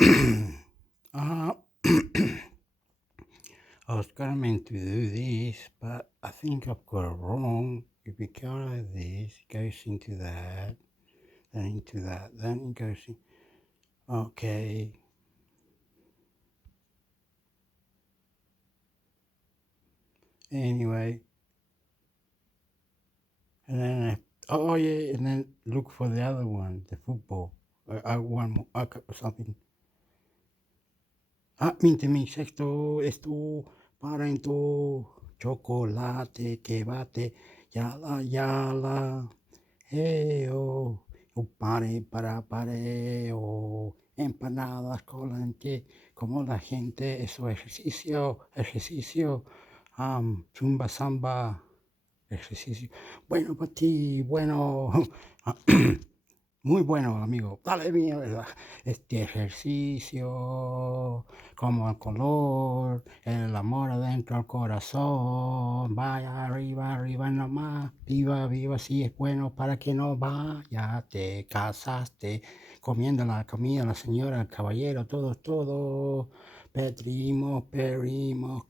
uh, I was gonna meant to do this, but I think I've got it wrong. If we go like this, it goes into that, then into that, then it goes in. Okay. Anyway, and then oh yeah, and then look for the other one, the football. One more, something. INTERMIXHECTOR, esto, parento, chocolate que bate, yala, yala, oh, pareo, empanadas colante, como la gente, eso, ejercicio, zumba, samba, ejercicio. Bueno, para ti, bueno, muy bueno, amigo. Dale, mierda. Este ejercicio, como el color, el amor adentro del corazón. Vaya arriba, arriba nomás. Viva, viva, si es bueno para que no vaya. Te casaste comiendo la comida, la señora, el caballero, todos. Pedimos,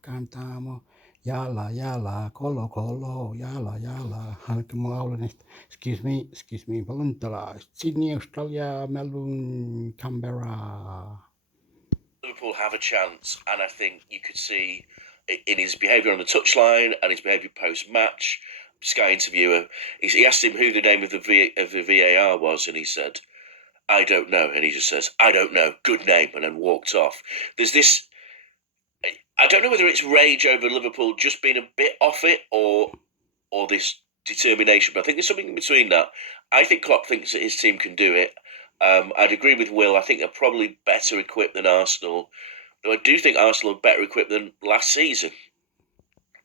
cantamos. Yala, yala, colo, colo, yala, yala. A ver cómo hablan esto. Excuse me, Voluntala, Sydney, Australia, Melbourne, Canberra. Liverpool have a chance, and I think you could see in his behaviour on the touchline and his behaviour post-match. Sky interviewer, he asked him who the name of the VAR was, and he said, "I don't know," and he just says, "I don't know, good name," and then walked off. There's this. I don't know whether it's rage over Liverpool just being a bit off it, or this determination, but I think there's something in between that. I think Klopp thinks that his team can do it. I'd agree with Will. I think they're probably better equipped than Arsenal, though I do think Arsenal are better equipped than last season.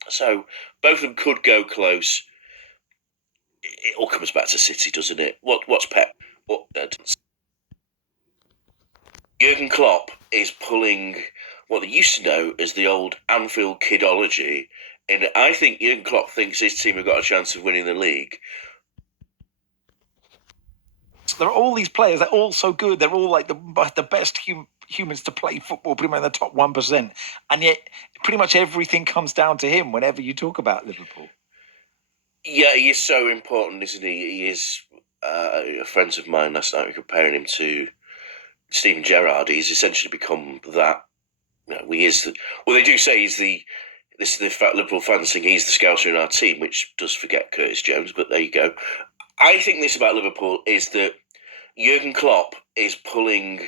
So both of them could go close. It all comes back to City, doesn't it? What's Pep? Jurgen Klopp is pulling what they used to know as the old Anfield kidology, and I think Jurgen Klopp thinks his team have got a chance of winning the league. There are all these players, they're all so good, they're all like the best humans to play football, pretty much in the top 1%, and yet pretty much everything comes down to him whenever you talk about Liverpool. Yeah, he is so important, isn't he? He is. Friends of mine last night were comparing him to Steven Gerrard. He's essentially become that. He is. They do say he's the. This is the fact Liverpool fans think he's the scouser in our team, which does forget Curtis Jones. But there you go. I think this about Liverpool is that Jurgen Klopp is pulling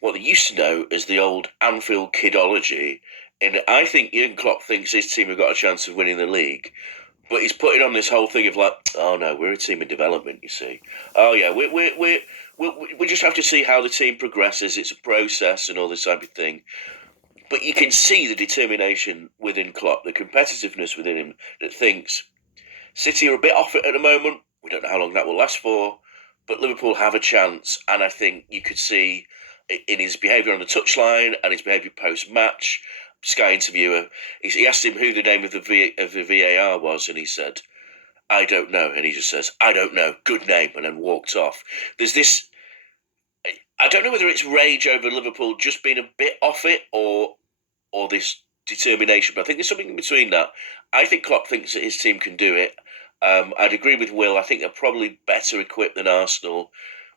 what they used to know as the old Anfield kidology, and I think Jurgen Klopp thinks his team have got a chance of winning the league. But he's putting on this whole thing of like, oh no, we're a team in development. You see, oh yeah, we just have to see how the team progresses. It's a process and all this type of thing. But you can see the determination within Klopp, the competitiveness within him that thinks City are a bit off it at the moment. We don't know how long that will last for, but Liverpool have a chance, and I think you could see in his behaviour on the touchline and his behaviour post-match. Sky interviewer, he asked him who the name of the VAR was, and he said, "I don't know," and he just says, "I don't know, good name," and then walked off. There's this. I don't know whether it's rage over Liverpool just being a bit off it, or this determination, but I think there's something in between that. I think Klopp thinks that his team can do it. I'd agree with Will. I think they're probably better equipped than Arsenal,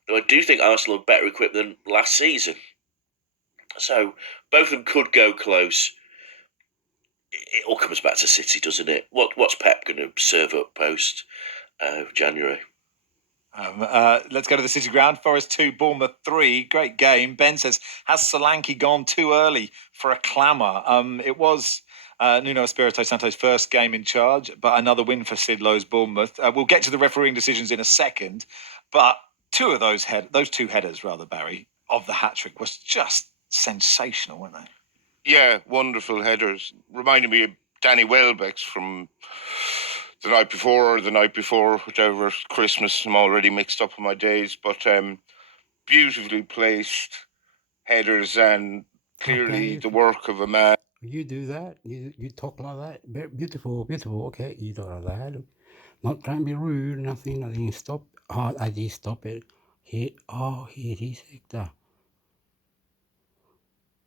though I do think Arsenal are better equipped than last season. So both of them could go close. It all comes back to City, doesn't it? What's Pep going to serve up post January? Let's go to the City ground. Forest 2, Bournemouth 3. Great game. Ben says, has Solanke gone too early for a clamour? It was Nuno Espirito Santo's first game in charge, but another win for Sid Lowe's Bournemouth. We'll get to the refereeing decisions in a second, but those two headers, Barry, of the hat-trick was just sensational, weren't they? Yeah, wonderful headers. Reminded me of Danny Welbeck's from the night before, whichever, Christmas. I'm already mixed up in my days, but beautifully placed headers and clearly the work of a man. You do that? You talk like that? Beautiful. Okay, you talk like that. Not trying to be rude, nothing. Stop. Oh, I did stop it. Here it is, Hector.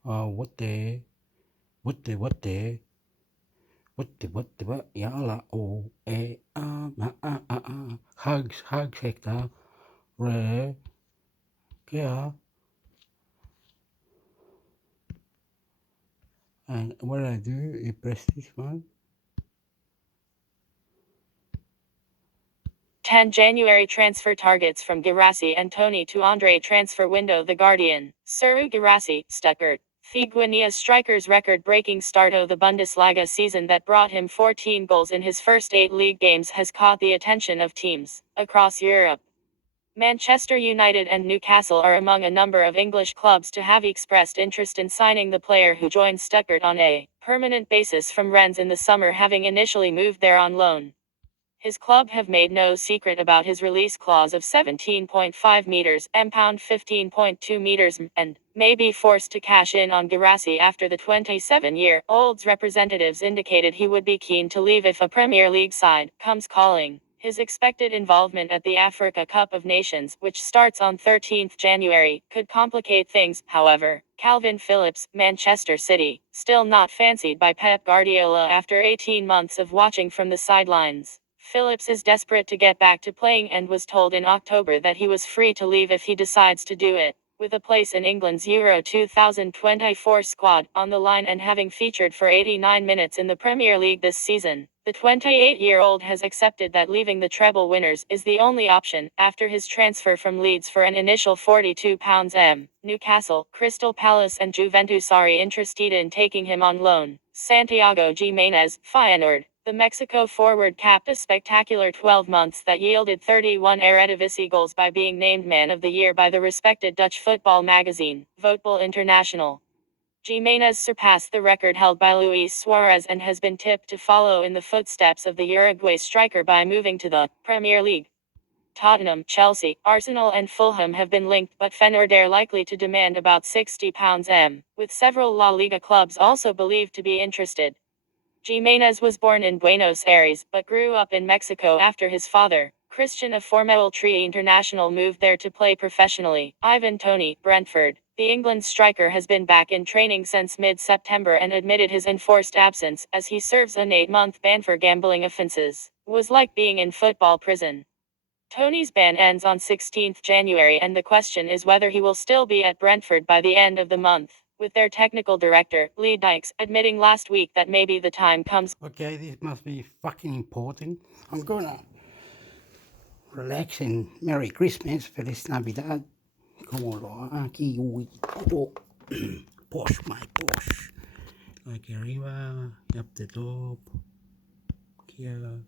What the yalla hugs Hector re yeah. And what I do is press this one. 10 January transfer targets from Guirassy and Tony to Andre transfer window. The Guardian. Serhou Guirassy, Stuttgart. The Guinea's striker's record-breaking start of the Bundesliga season that brought him 14 goals in his first 8 league games has caught the attention of teams across Europe. Manchester United and Newcastle are among a number of English clubs to have expressed interest in signing the player, who joined Stuttgart on a permanent basis from Rennes in the summer, having initially moved there on loan. His club have made no secret about his release clause of 17.5 meters (pound 15.2 meters) and may be forced to cash in on Guirassy after the 27-year-old's representatives indicated he would be keen to leave if a Premier League side comes calling. His expected involvement at the Africa Cup of Nations, which starts on 13th January, could complicate things. However, Calvin Phillips, Manchester City, still not fancied by Pep Guardiola after 18 months of watching from the sidelines. Phillips is desperate to get back to playing and was told in October that he was free to leave if he decides to do it. With a place in England's Euro 2024 squad on the line and having featured for 89 minutes in the Premier League this season, the 28-year-old has accepted that leaving the treble winners is the only option, after his transfer from Leeds for an initial £42 Newcastle, Crystal Palace and Juventus are interested in taking him on loan. Santiago Jimenez, Feyenoord. The Mexico forward capped a spectacular 12 months that yielded 31 Eredivisie goals by being named Man of the Year by the respected Dutch football magazine, Voetbal International. Jimenez surpassed the record held by Luis Suarez and has been tipped to follow in the footsteps of the Uruguay striker by moving to the Premier League. Tottenham, Chelsea, Arsenal and Fulham have been linked, but Feyenoord are likely to demand about £60 with several La Liga clubs also believed to be interested. Jimenez was born in Buenos Aires, but grew up in Mexico after his father, Christian, a former Tri international, moved there to play professionally. Ivan Toney, Brentford. The England striker has been back in training since mid-September and admitted his enforced absence, as he serves an 8-month ban for gambling offences, was like being in football prison. Toney's ban ends on 16th January and the question is whether he will still be at Brentford by the end of the month, with their technical director, Lee Dykes, admitting last week that maybe the time comes. Okay, this must be fucking important. I'm gonna relax and Merry Christmas, Feliz Navidad. Como lo aquí, uy, todo. Posh, my posh. Aquí arriba, up the top. Here.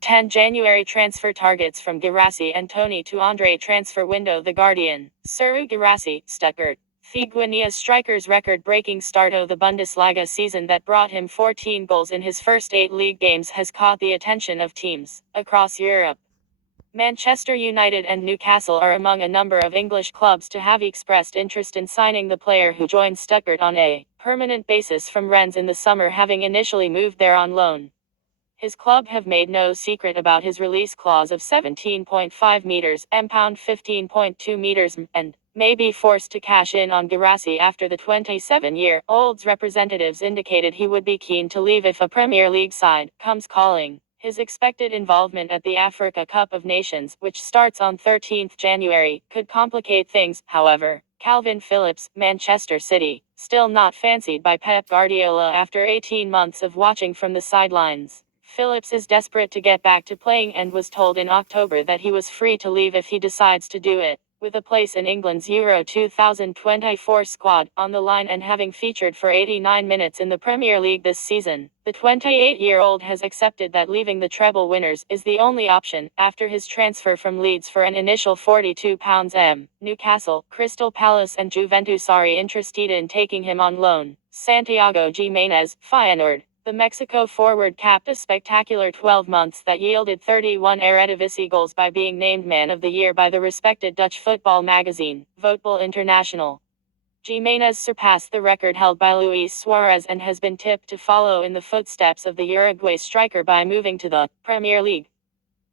10 January transfer targets from Guirassy and Tony to Andre transfer window. The Guardian. Serhou Guirassy, Stuttgart. The Guinea's striker's record-breaking start of the Bundesliga season that brought him 14 goals in his first 8 league games has caught the attention of teams across Europe. Manchester United and Newcastle are among a number of English clubs to have expressed interest in signing the player, who joined Stuttgart on a permanent basis from Rennes in the summer, having initially moved there on loan. His club have made no secret about his release clause of 17.5 meters (pound 15.2 meters) and may be forced to cash in on Guirassy after the 27-year-old's representatives indicated he would be keen to leave if a Premier League side comes calling. His expected involvement at the Africa Cup of Nations, which starts on 13th January, could complicate things. However, Calvin Phillips, Manchester City, still not fancied by Pep Guardiola after 18 months of watching from the sidelines. Phillips is desperate to get back to playing and was told in October that he was free to leave if he decides to do it. With a place in England's Euro 2024 squad on the line and having featured for 89 minutes in the Premier League this season, the 28-year-old has accepted that leaving the treble winners is the only option, after his transfer from Leeds for an initial £42. Newcastle, Crystal Palace and Juventus are interested in taking him on loan. Santiago Jimenez, Feyenoord. The Mexico forward capped a spectacular 12 months that yielded 31 Eredivisie goals by being named Man of the Year by the respected Dutch football magazine, Voetbal International. Jimenez surpassed the record held by Luis Suarez and has been tipped to follow in the footsteps of the Uruguay striker by moving to the Premier League.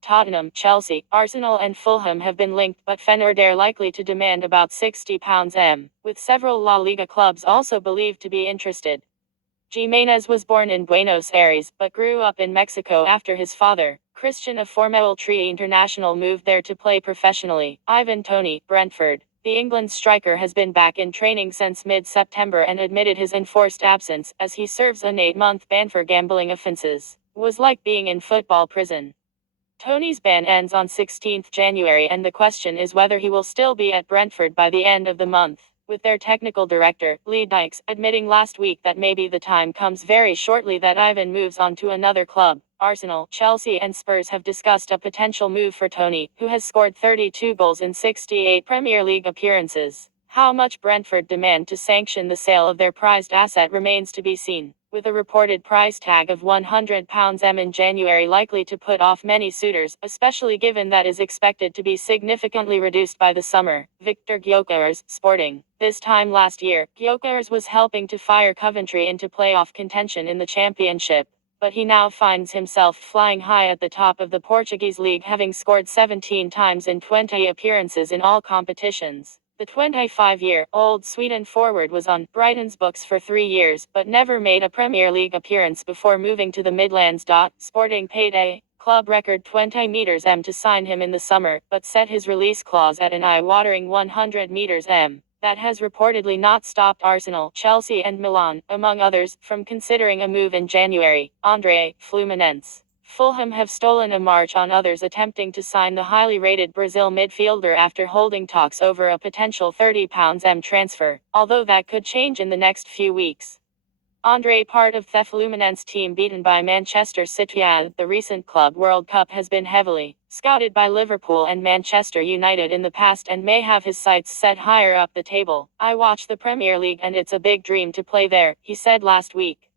Tottenham, Chelsea, Arsenal and Fulham have been linked, but Feyenoord likely to demand about £60 with several La Liga clubs also believed to be interested. Jimenez was born in Buenos Aires, but grew up in Mexico after his father, Christian, a former Tri international, moved there to play professionally. Ivan Toney, Brentford. The England striker has been back in training since mid-September and admitted his enforced absence, as he serves an 8-month ban for gambling offences, was like being in football prison. Toney's ban ends on 16th January and the question is whether he will still be at Brentford by the end of the month, with their technical director, Lee Dykes, admitting last week that maybe the time comes very shortly that Ivan moves on to another club. Arsenal, Chelsea and Spurs have discussed a potential move for Toney, who has scored 32 goals in 68 Premier League appearances. How much Brentford demand to sanction the sale of their prized asset remains to be seen, with a reported price tag of £100 in January likely to put off many suitors, especially given that is expected to be significantly reduced by the summer. Victor Gyökeres, Sporting. This time last year, Gyökeres was helping to fire Coventry into playoff contention in the Championship, but he now finds himself flying high at the top of the Portuguese league, having scored 17 times in 20 appearances in all competitions. The 25-year-old Sweden forward was on Brighton's books for 3 years, but never made a Premier League appearance before moving to the Midlands. Sporting paid a club record £20 to sign him in the summer, but set his release clause at an eye-watering £100. That has reportedly not stopped Arsenal, Chelsea and Milan, among others, from considering a move in January. Andre, Fluminense. Fulham have stolen a march on others attempting to sign the highly rated Brazil midfielder after holding talks over a potential £30 transfer, although that could change in the next few weeks. Andre, part of the Fluminense team beaten by Manchester City at the recent Club World Cup, has been heavily scouted by Liverpool and Manchester United in the past and may have his sights set higher up the table. I watch the Premier League and it's a big dream to play there, he said last week.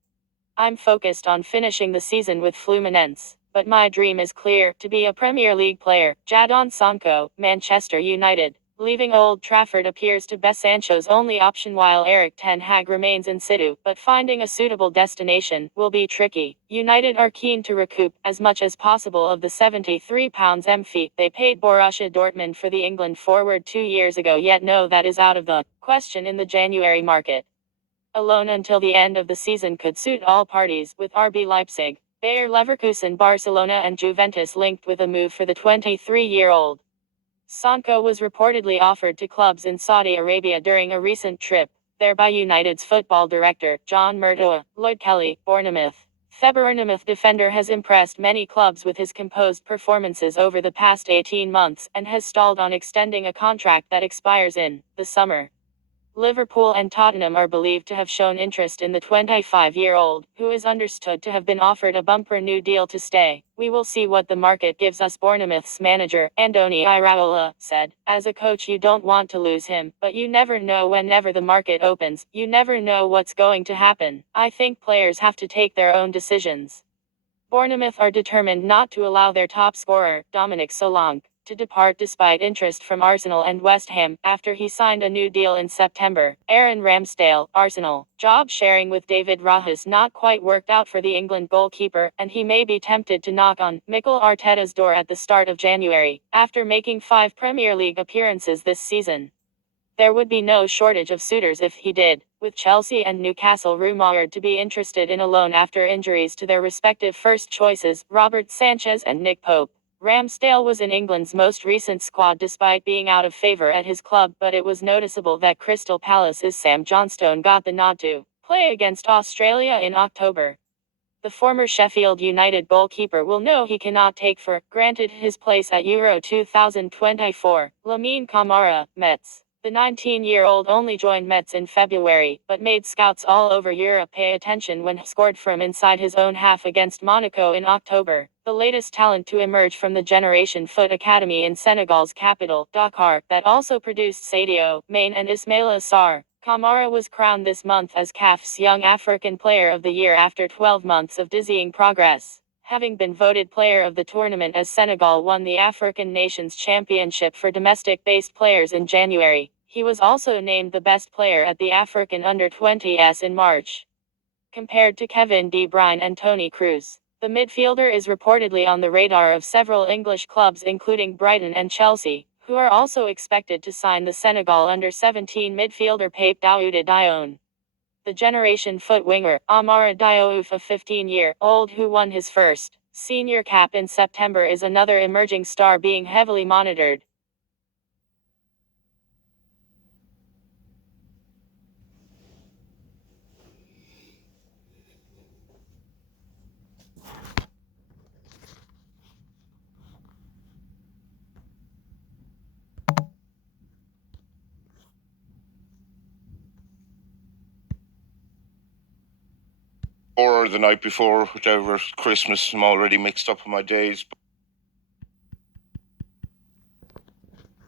I'm focused on finishing the season with Fluminense, but my dream is clear, to be a Premier League player. Jadon Sancho, Manchester United. Leaving Old Trafford appears to be Sancho's only option while Erik ten Hag remains in situ, but finding a suitable destination will be tricky. United are keen to recoup as much as possible of the £73 fee they paid Borussia Dortmund for the England forward 2 years ago, yet no, that is out of the question in the January market. A loan until the end of the season could suit all parties, with RB Leipzig, Bayer Leverkusen, Barcelona and Juventus linked with a move for the 23-year-old. Sancho was reportedly offered to clubs in Saudi Arabia during a recent trip there by United's football director, John Murtough. Lloyd Kelly, Bournemouth. The Bournemouth defender has impressed many clubs with his composed performances over the past 18 months, and has stalled on extending a contract that expires in the summer. Liverpool and Tottenham are believed to have shown interest in the 25-year-old, who is understood to have been offered a bumper new deal to stay. We will see what the market gives us, Bournemouth's manager, Andoni Iraola, said. As a coach you don't want to lose him, but you never know. Whenever the market opens, you never know what's going to happen. I think players have to take their own decisions. Bournemouth are determined not to allow their top scorer, Dominic Solanke, to depart despite interest from Arsenal and West Ham, after he signed a new deal in September. Aaron Ramsdale, Arsenal. Job sharing with David Raya not quite worked out for the England goalkeeper, and he may be tempted to knock on Mikel Arteta's door at the start of January, after making 5 Premier League appearances this season. There would be no shortage of suitors if he did, with Chelsea and Newcastle rumored to be interested in a loan after injuries to their respective first choices, Robert Sanchez and Nick Pope. Ramsdale was in England's most recent squad despite being out of favour at his club, but it was noticeable that Crystal Palace's Sam Johnstone got the nod to play against Australia in October. The former Sheffield United goalkeeper will know he cannot take for granted his place at Euro 2024. Lamine Camara, Metz. The 19-year-old only joined Metz in February, but made scouts all over Europe pay attention when he scored from inside his own half against Monaco in October. The latest talent to emerge from the Generation Foot Academy in Senegal's capital, Dakar, that also produced Sadio Mane and Ismaila Sarr. Camara was crowned this month as CAF's Young African Player of the Year after 12 months of dizzying progress. Having been voted player of the tournament as Senegal won the African Nations Championship for domestic-based players in January, he was also named the best player at the African Under-20s in March. Compared to Kevin De Bruyne and Toni Kroos, The midfielder is reportedly on the radar of several English clubs including Brighton and Chelsea, who are also expected to sign the Senegal under-17 midfielder Pape Daouda Dione. The Generation foot winger, Amara Diouf, a 15-year-old who won his first senior cap in September, is another emerging star being heavily monitored. Or the night before, whichever, Christmas. I'm already mixed up in my days.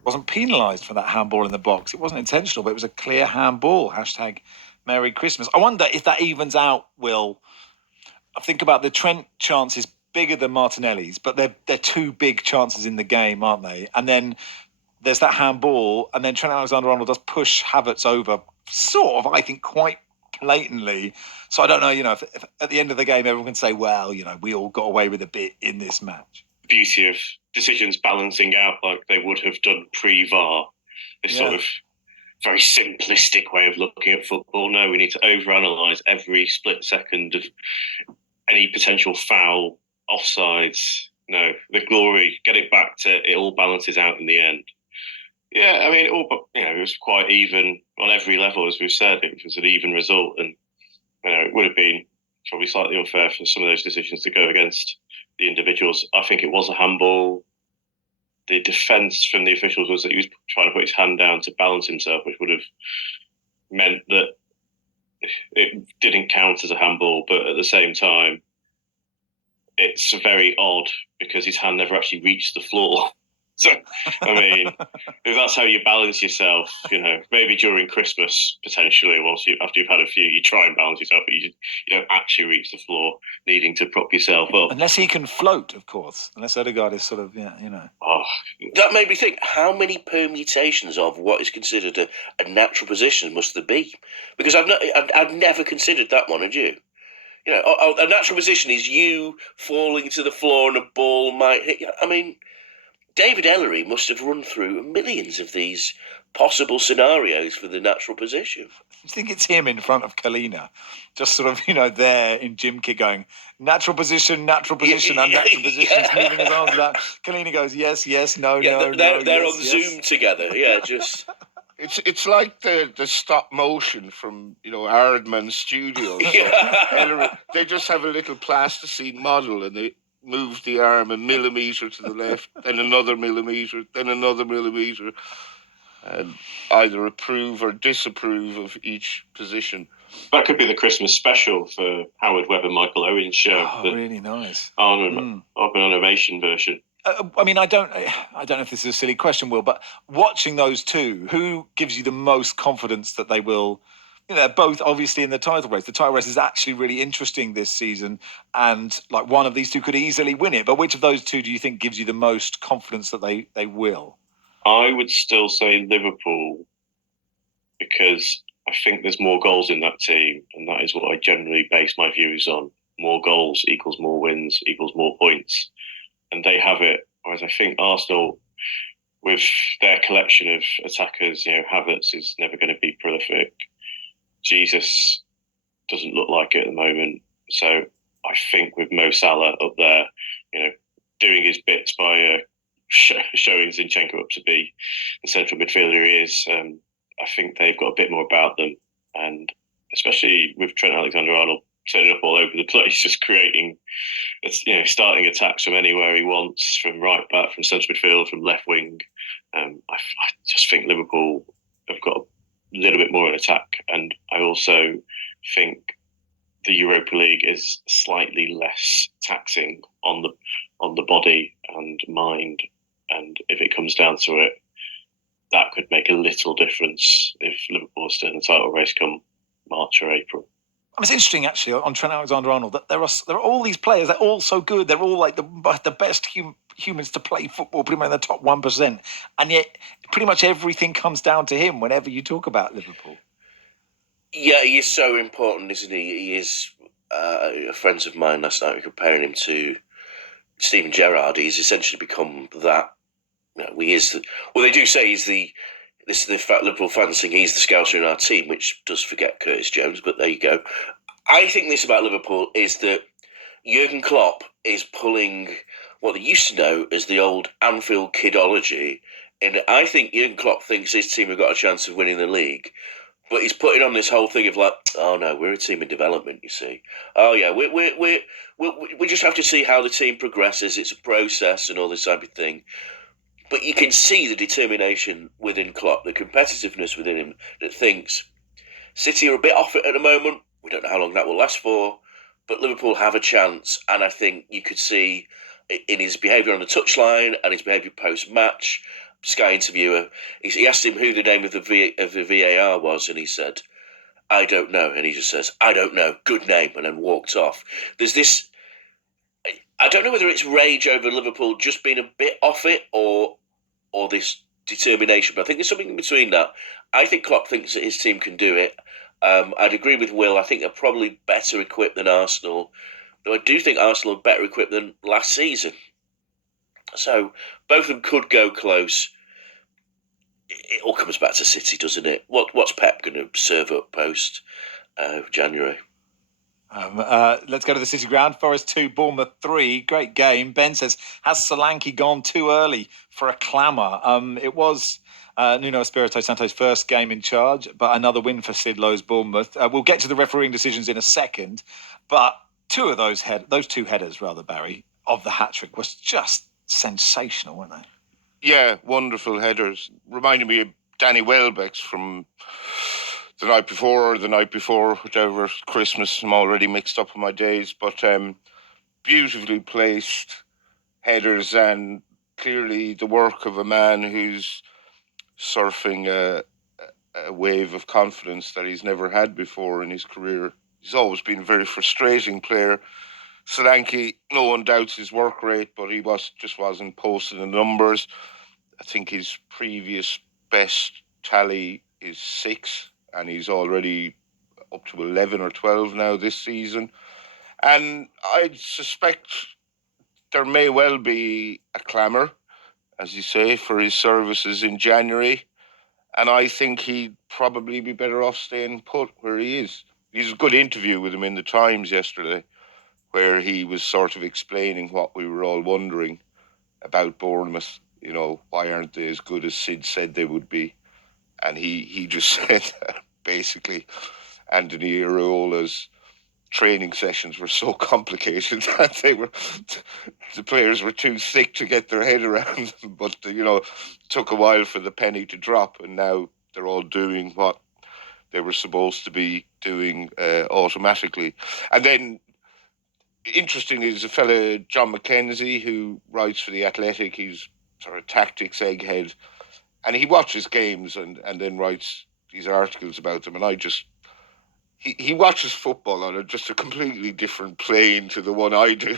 Wasn't penalised for that handball in the box. It wasn't intentional, but it was a clear handball. Hashtag Merry Christmas. I wonder if that evens out, Will. I think about the Trent chances bigger than Martinelli's, but they're two big chances in the game, aren't they? And then there's that handball, and then Trent Alexander-Arnold does push Havertz over, sort of, I think, quite blatantly. So I don't know, if at the end of the game everyone can say, well, we all got away with a bit in this match. Beauty of decisions balancing out like they would have done pre-VAR. This sort of very simplistic way of looking at football. No, we need to overanalyze every split second of any potential foul, offsides. No, the glory, get it back to it all balances out in the end. Yeah, I mean, it was quite even on every level, as we've said. It was an even result, and it would have been probably slightly unfair for some of those decisions to go against the individuals. I think it was a handball. The defence from the officials was that he was trying to put his hand down to balance himself, which would have meant that it didn't count as a handball. But at the same time, it's very odd because his hand never actually reached the floor. So, I mean, if that's how you balance yourself, maybe during Christmas, potentially, after you've had a few, you try and balance yourself, but you don't actually reach the floor, needing to prop yourself up. Unless he can float, of course. Unless Odegaard is sort of, Oh, that made me think, how many permutations of what is considered a natural position must there be? Because I've never considered that one, had you? A natural position is you falling to the floor and a ball might hit you. I mean, David Ellery must have run through millions of these possible scenarios for the natural position. I think it's him in front of Kalina, just sort of, there in gym kit going, natural position, and natural position, moving his arms about. Kalina goes, yes, no, no. They're on Zoom together, just... It's like the stop motion from, Aardman Studios. So they just have a little plasticine model and they move the arm a millimetre to the left, then another millimetre, then another millimetre, and either approve or disapprove of each position. That could be the Christmas special for Howard Webb and Michael Owen's show. Oh, really nice. Open animation version. I mean, I don't know if this is a silly question, Will, but watching those two, who gives you the most confidence that they will... they're both obviously in the title race. The title race is actually really interesting this season, and one of these two could easily win it. But which of those two do you think gives you the most confidence that they will? I would still say Liverpool, because I think there's more goals in that team, and that is what I generally base my views on. More goals equals more wins equals more points, and they have it. Whereas I think Arsenal, with their collection of attackers, Havertz is never going to be prolific. Jesus doesn't look like it at the moment. So I think with Mo Salah up there, doing his bits by showing Zinchenko up to be the central midfielder he is, I think they've got a bit more about them. And especially with Trent Alexander-Arnold turning up all over the place, just creating, starting attacks from anywhere he wants, from right back, from central midfield, from left wing. I just think Liverpool have got a little bit more in attack, and I also think the Europa League is slightly less taxing on the body and mind, and if it comes down to it, that could make a little difference if Liverpool are still in the title race come March or April. It's interesting, actually, on Trent Alexander-Arnold, that there are all these players. They're all so good. They're all like the best humans to play football, pretty much in the top 1%. And yet, pretty much everything comes down to him whenever you talk about Liverpool. Yeah, he is so important, isn't he? He is friends of mine last night were comparing him to Steven Gerrard. He's essentially become that. They do say he's the. This is the Liverpool fans think he's the scouser in our team, which does forget Curtis Jones. But there you go. I think this about Liverpool is that Jurgen Klopp is pulling what they used to know as the old Anfield kidology. And I think Jurgen Klopp thinks his team have got a chance of winning the league. But he's putting on this whole thing of like, oh no, we're a team in development, you see. Oh yeah, we just have to see how the team progresses. It's a process and all this type of thing. But you can see the determination within Klopp, the competitiveness within him that thinks City are a bit off it at the moment. We don't know how long that will last for. But Liverpool have a chance. And I think you could see in his behaviour on the touchline and his behaviour post-match, Sky interviewer, he asked him who the name of the VAR was, and he said, I don't know. And he just says, I don't know, good name, and then walked off. There's this, I don't know whether it's rage over Liverpool just being a bit off it or this determination, but I think there's something in between that. I think Klopp thinks that his team can do it. I'd agree with Will. I think they're probably better equipped than Arsenal, though I do think Arsenal are better equipped than last season. So both of them could go close. It all comes back to City, doesn't it? What's Pep going to serve up post January? Let's go to the City Ground. Forest 2, Bournemouth 3. Great game. Ben says, has Solanke gone too early for a clamour? It was Nuno Espirito Santo's first game in charge, but another win for Sid Lowe's Bournemouth. We'll get to the refereeing decisions in a second, but those two headers, Barry, of the hat-trick was just sensational, weren't they? Yeah, wonderful headers. Reminded me of Danny Welbeck's from the night before, whichever, Christmas. I'm already mixed up in my days, but beautifully placed headers and clearly the work of a man who's surfing a wave of confidence that he's never had before in his career. He's always been a very frustrating player. Solanke, no one doubts his work rate, but he just wasn't posting the numbers. I think his previous best tally is 6, and he's already up to 11 or 12 now this season. And I suspect there may well be a clamour, as you say, for his services in January. And I think he'd probably be better off staying put where he is. He's a good interview with him in the Times yesterday, where he was sort of explaining what we were all wondering about Bournemouth. You know, why aren't they as good as Sid said they would be? And he just said that basically Anthony Iraola's training sessions were so complicated that the players were too thick to get their head around them. But, took a while for the penny to drop, and now they're all doing what they were supposed to be doing automatically. And then, interestingly, there's a fella, John McKenzie, who writes for The Athletic. He's sort of tactics egghead, and he watches games and then writes these articles about them. And he watches football on just a completely different plane to the one I do.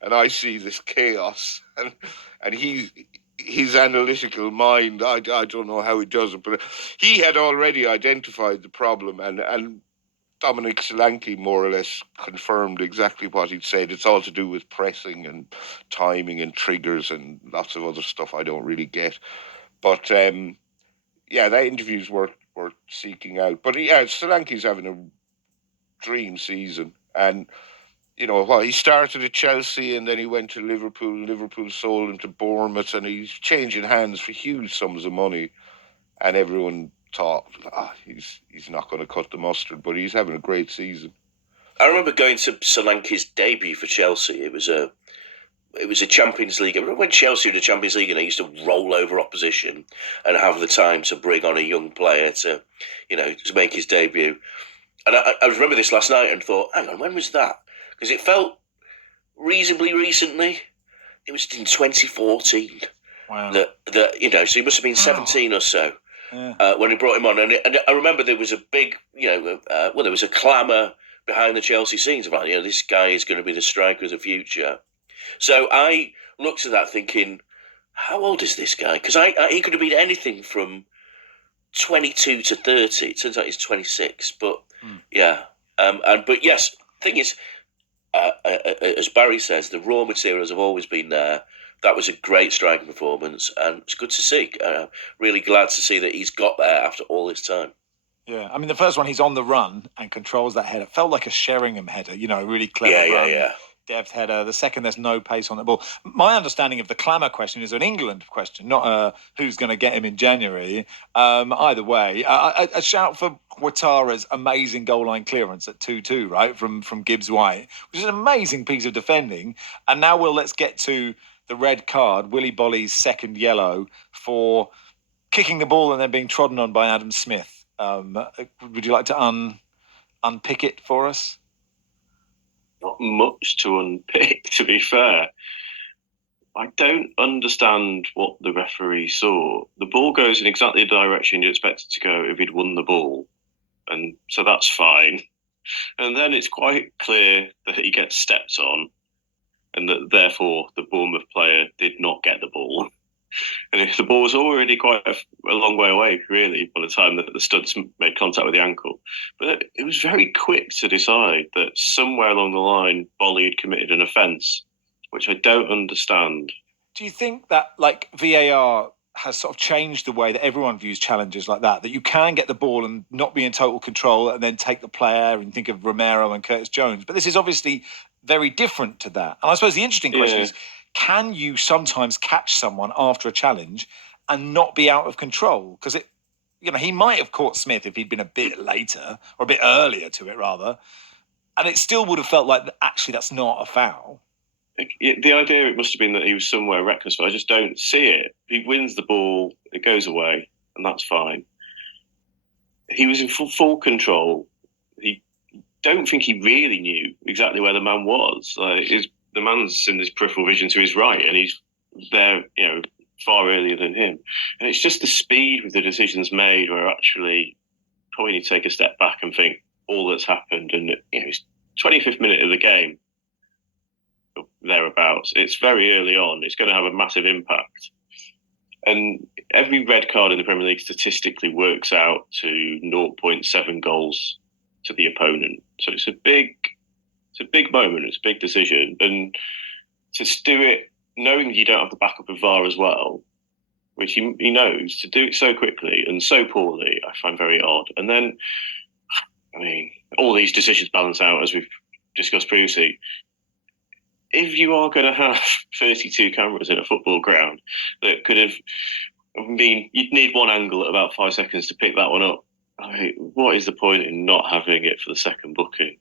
And I see this chaos, and his analytical mind, I don't know how he does it, but he had already identified the problem, and Dominic Solanke more or less confirmed exactly what he'd said. It's all to do with pressing and timing and triggers and lots of other stuff I don't really get. But that interview's worth seeking out. But Solanke's having a dream season, and he started at Chelsea and then he went to Liverpool. Liverpool sold him to Bournemouth, and he's changing hands for huge sums of money, and everyone thought, he's not going to cut the mustard, but he's having a great season. I remember going to Solanke's debut for Chelsea. It was a Champions League. I remember when Chelsea were in the Champions League and they used to roll over opposition and have the time to bring on a young player to make his debut. And I remember this last night and thought, hang on, when was that? Because it felt reasonably recently. It was in 2014. Wow. So he must have been 17 or so. Yeah. When he brought him on, and I remember there was a big, there was a clamour behind the Chelsea scenes about, this guy is going to be the striker of the future. So I looked at that thinking, how old is this guy? Because he could have been anything from 22 to 30. It turns out he's 26, but but yes, thing is, as Barry says, the raw materials have always been there. That was a great striking performance, and it's good to see. Really glad to see that he's got there after all this time. Yeah, I mean, the first one, he's on the run and controls that header. Felt like a Sheringham header, really clever run. Deft header. The second, there's no pace on the ball. My understanding of the clamour question is an England question, not who's going to get him in January. Either way, a shout for Ouattara's amazing goal line clearance at 2-2, right, from Gibbs White, which is an amazing piece of defending. And now let's get to the red card, Willy Bolly's second yellow for kicking the ball and then being trodden on by Adam Smith. Would you like to unpick it for us? Not much to unpick, to be fair. I don't understand what the referee saw. The ball goes in exactly the direction you'd expect it to go if he'd won the ball, and so that's fine. And then it's quite clear that he gets stepped on, and that therefore the Bournemouth player did not get the ball. And if the ball was already quite a long way away, really, by the time that the studs made contact with the ankle. But it was very quick to decide that somewhere along the line, Bolly had committed an offence, which I don't understand. Do you think that, VAR has sort of changed the way that everyone views challenges like that you can get the ball and not be in total control and then take the player, and think of Romero and Curtis Jones? But this is obviously very different to that. And I suppose the interesting question is, can you sometimes catch someone after a challenge and not be out of control? Because he might have caught Smith if he'd been a bit later, or a bit earlier to it, rather. And it still would have felt like, actually, that's not a foul. The idea, it must have been that he was somewhere reckless, but I just don't see it. He wins the ball, it goes away, and that's fine. He was in full control. Don't think he really knew exactly where the man was. The man's in his peripheral vision to his right, and he's there, far earlier than him. And it's just the speed with the decisions made where actually probably need to take a step back and think all that's happened. And it's 25th minute of the game, thereabouts. It's very early on. It's going to have a massive impact. And every red card in the Premier League statistically works out to 0.7 goals to the opponent. So it's a big moment. It's a big decision. And to do it knowing you don't have the backup of VAR as well, which he knows, to do it so quickly and so poorly, I find very odd. And then, all these decisions balance out, as we've discussed previously. If you are going to have 32 cameras in a football ground that could have you'd need one angle at about 5 seconds to pick that one up. What is the point in not having it for the second booking?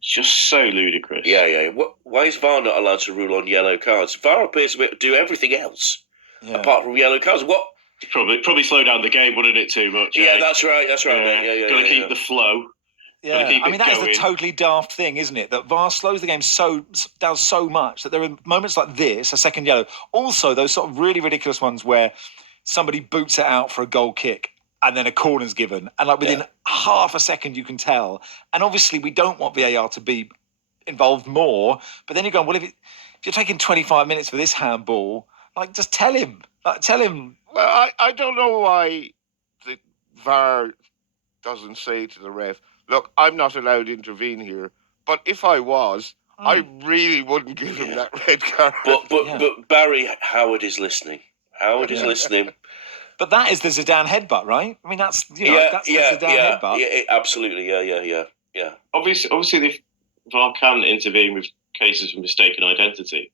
It's just so ludicrous. Yeah. Why is VAR not allowed to rule on yellow cards? VAR appears to do everything else apart from yellow cards. What? Probably slow down the game, wouldn't it, too much? Yeah, that's right. Yeah. Got to keep the flow. Yeah, that is the totally daft thing, isn't it? That VAR slows the game down so much that there are moments like this, a second yellow. Also, those sort of really ridiculous ones where somebody boots it out for a goal kick and then a corner's given, and within half a second you can tell. And obviously we don't want VAR to be involved more, but then you're going, well, if you're taking 25 minutes for this handball, just tell him. Well, I don't know why the VAR doesn't say to the ref, look, I'm not allowed to intervene here, but if I was, I really wouldn't give him that red card. But Barry Howard is listening. Listening. But that is the Zidane headbutt, right? That's the Zidane headbutt. Yeah, absolutely. Yeah. Obviously, the VAR can intervene with cases of mistaken identity,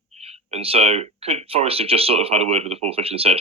and so could Forrest have just sort of had a word with the full official and said,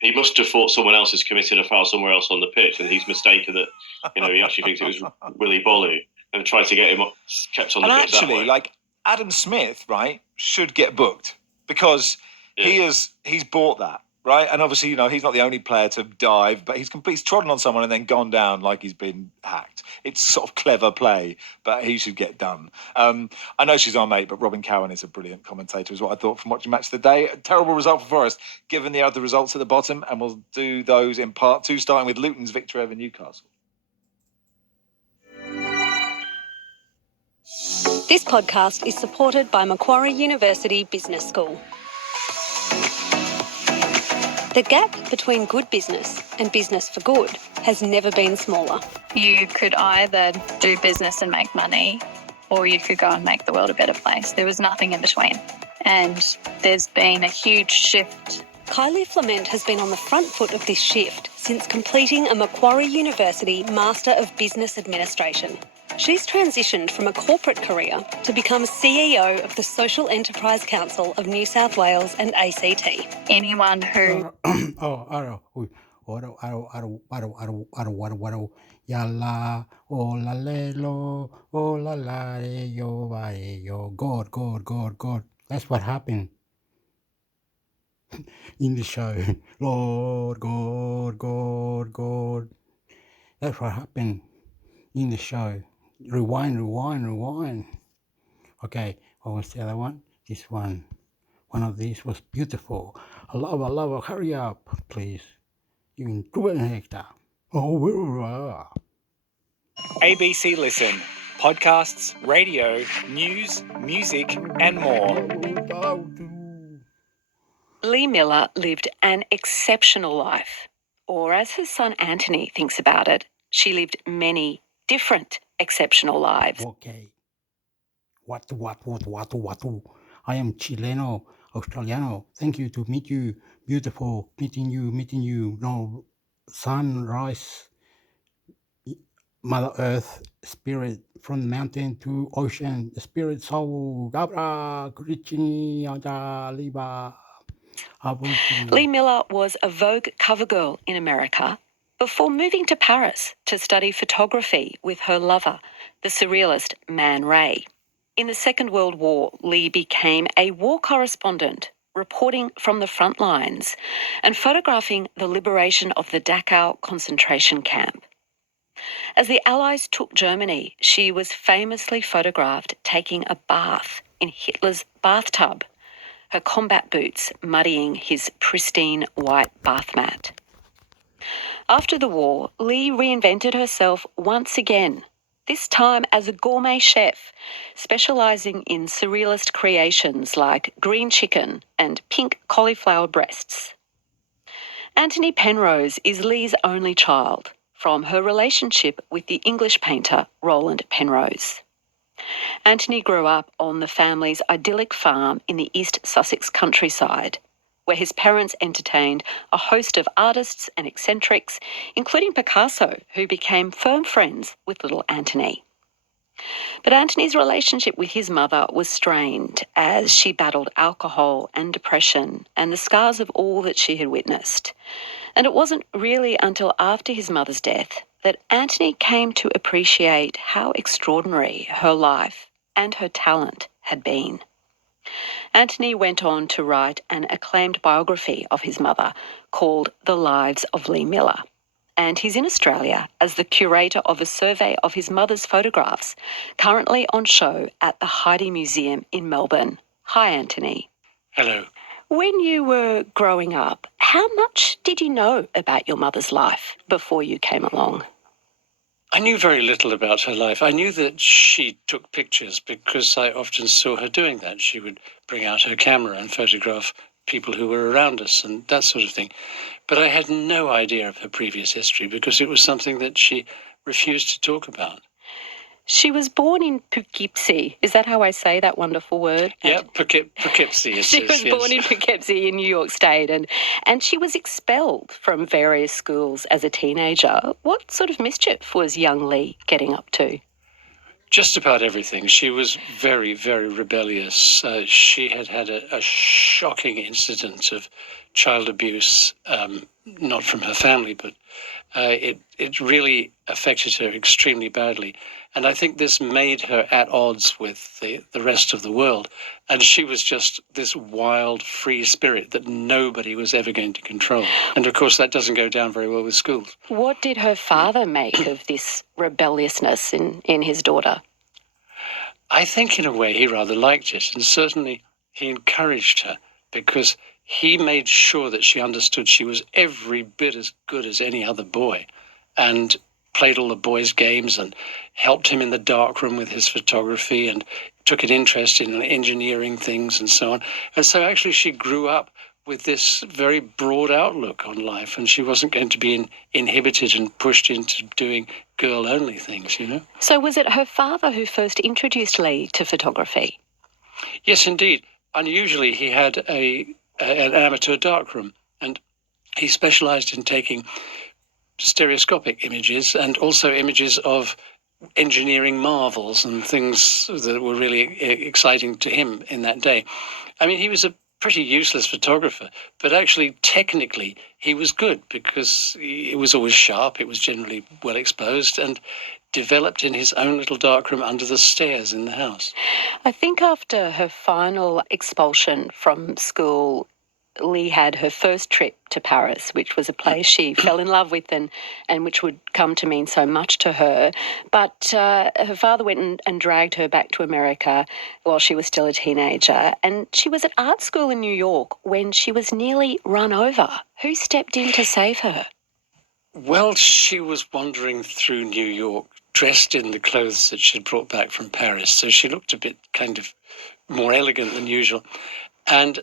he must have thought someone else has committed a foul somewhere else on the pitch, and he's mistaken that he actually thinks it was Willy Bolly, and tried to get him kept on the pitch. And actually, Adam Smith, right, should get booked because he's bought that. Right, and obviously, he's not the only player to dive, but he's trodden on someone and then gone down like he's been hacked. It's sort of clever play, but he should get done. I know she's our mate, but Robin Cowan is a brilliant commentator, is what I thought from watching Match of the Day. A terrible result for Forest, given the other results at the bottom, and we'll do those in part 2, starting with Luton's victory over Newcastle. This podcast is supported by Macquarie University Business School. The gap between good business and business for good has never been smaller. You could either do business and make money, or you could go and make the world a better place. There was nothing in between. And there's been a huge shift. Kylie Flement has been on the front foot of this shift since completing a Macquarie University Master of Business Administration. She's transitioned from a corporate career to become CEO of the Social Enterprise Council of New South Wales and ACT. Anyone who Yalla, oh la lelo, oh la la yo, yo, God, God, God, God. That's what happened in the show. Lord, God, God, God. That's what happened in the show. Rewind, rewind, rewind. Okay, what was the other one? This one. One of these was beautiful. I love it. Hurry up, please. You INTERMIXHECTOR. Oh, ABC Listen. Podcasts, radio, news, music, and more. Lee Miller lived an exceptional life. Or as her son Anthony thinks about it, she lived many different exceptional lives. Okay. What? I am Chileno, Australiano. Thank you to meet you. Beautiful meeting you. No, sunrise, Mother Earth, Spirit, from mountain to ocean, the Spirit, soul, Gabra, Kurichini, Aja, Liba, Abuchini. Lee Miller was a Vogue cover girl in America before moving to Paris to study photography with her lover, the surrealist Man Ray. In the Second World War, Lee became a war correspondent, reporting from the front lines and photographing the liberation of the Dachau concentration camp. As the Allies took Germany, she was famously photographed taking a bath in Hitler's bathtub, her combat boots muddying his pristine white bath mat. After the war, Lee reinvented herself once again, this time as a gourmet chef, specialising in surrealist creations like green chicken and pink cauliflower breasts. Anthony Penrose is Lee's only child, from her relationship with the English painter Roland Penrose. Anthony grew up on the family's idyllic farm in the East Sussex countryside, where his parents entertained a host of artists and eccentrics, including Picasso, who became firm friends with little Anthony. But Anthony's relationship with his mother was strained as she battled alcohol and depression and the scars of all that she had witnessed. And it wasn't really until after his mother's death that Anthony came to appreciate how extraordinary her life and her talent had been. Anthony went on to write an acclaimed biography of his mother called The Lives of Lee Miller. And he's in Australia as the curator of a survey of his mother's photographs, currently on show at the Heidi Museum in Melbourne. Hi, Anthony. Hello. When you were growing up, how much did you know about your mother's life before you came along? I knew very little about her life. I knew that she took pictures because I often saw her doing that. She would bring out her camera and photograph people who were around us and that sort of thing. But I had no idea of her previous history because it was something that she refused to talk about. She was born in Poughkeepsie. Is that how I say that wonderful word? Yeah, Poughkeepsie. She was born in Poughkeepsie in New York State and she was expelled from various schools as a teenager. What sort of mischief was young Lee getting up to? Just about everything. She was very, very rebellious. She had had a shocking incident of child abuse, not from her family, but it really affected her extremely badly. And I think this made her at odds with the rest of the world. And she was just this wild, free spirit that nobody was ever going to control. And, of course, that doesn't go down very well with schools. What did her father make of this rebelliousness in his daughter? I think, in a way, he rather liked it. And certainly he encouraged her because he made sure that she understood she was every bit as good as any other boy and played all the boys' games and helped him in the darkroom with his photography and took an interest in engineering things and so on. And so actually she grew up with this very broad outlook on life, and she wasn't going to be inhibited and pushed into doing girl-only things, you know. So was it her father who first introduced Lee to photography? Yes, indeed. Unusually, he had an amateur darkroom, and he specialised in taking stereoscopic images and also images of engineering marvels and things that were really exciting to him in that day. I mean, he was a pretty useless photographer, but actually technically he was good because it was always sharp, it was generally well exposed, and developed in his own little darkroom under the stairs in the house. I think after her final expulsion from school, Lee had her first trip to Paris, which was a place she fell in love with and which would come to mean so much to her. But her father went and dragged her back to America while she was still a teenager. And she was at art school in New York when she was nearly run over. Who stepped in to save her? Well, she was wandering through New York dressed in the clothes that she'd brought back from Paris, so she looked a bit kind of more elegant than usual. And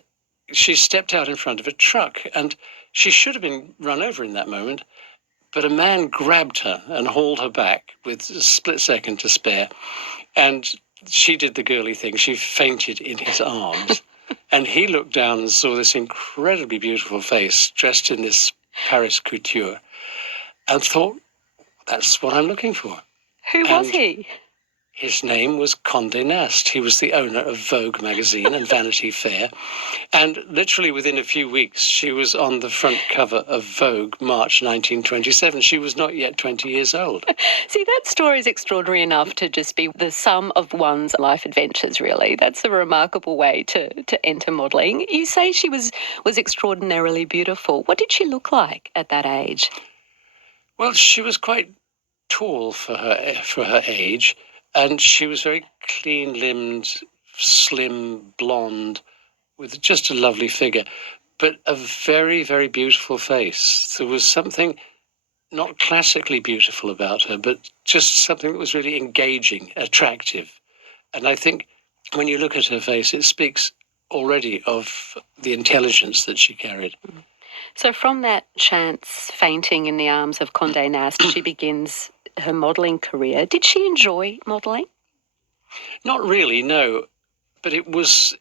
she stepped out in front of a truck, and she should have been run over in that moment, but a man grabbed her and hauled her back with a split second to spare, and she did the girly thing. She fainted in his arms, and he looked down and saw this incredibly beautiful face dressed in this Paris couture and thought, that's what I'm looking for. Who was he? His name was Condé Nast. He was the owner of Vogue magazine and Vanity Fair. And literally within a few weeks, she was on the front cover of Vogue, March 1927. She was not yet 20 years old. See, that story is extraordinary enough to just be the sum of one's life adventures, really. That's a remarkable way to enter modelling. You say she was extraordinarily beautiful. What did she look like at that age? Well, she was quite tall for her age. And she was very clean-limbed, slim, blonde, with just a lovely figure, but a very, very beautiful face. There was something not classically beautiful about her, but just something that was really engaging, attractive. And I think when you look at her face, it speaks already of the intelligence that she carried. So from that chance fainting in the arms of Condé Nast, she begins her modelling career. Did she enjoy modelling? Not really, no. But it was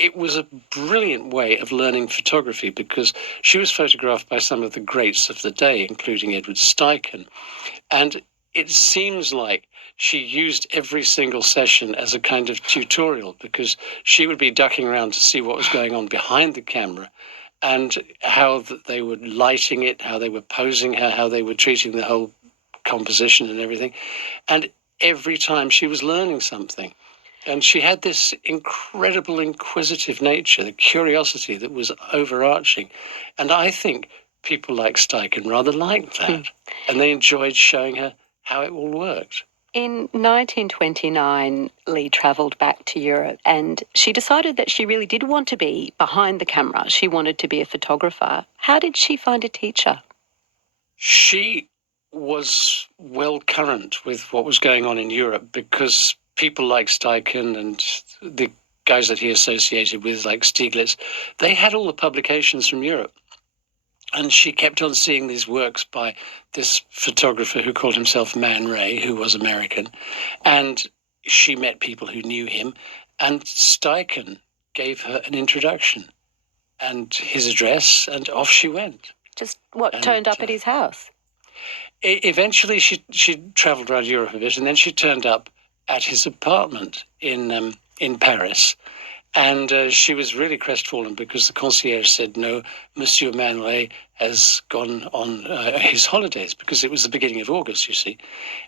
a brilliant way of learning photography because she was photographed by some of the greats of the day, including Edward Steichen. And it seems like she used every single session as a kind of tutorial because she would be ducking around to see what was going on behind the camera and how they were lighting it, how they were posing her, how they were treating the whole composition and everything. And every time she was learning something. And she had this incredible inquisitive nature, the curiosity that was overarching. And I think people like Steichen rather liked that. And they enjoyed showing her how it all worked. In 1929, Lee travelled back to Europe and she decided that she really did want to be behind the camera. She wanted to be a photographer. How did she find a teacher? She was well current with what was going on in Europe because people like Steichen and the guys that he associated with, like Stieglitz, they had all the publications from Europe. And she kept on seeing these works by this photographer who called himself Man Ray, who was American. And she met people who knew him. And Steichen gave her an introduction and his address, and off she went. Just turned up at his house? Eventually, she travelled around Europe a bit, and then she turned up at his apartment in Paris. And she was really crestfallen because the concierge said, no, Monsieur Man Ray has gone on his holidays, because it was the beginning of August, you see.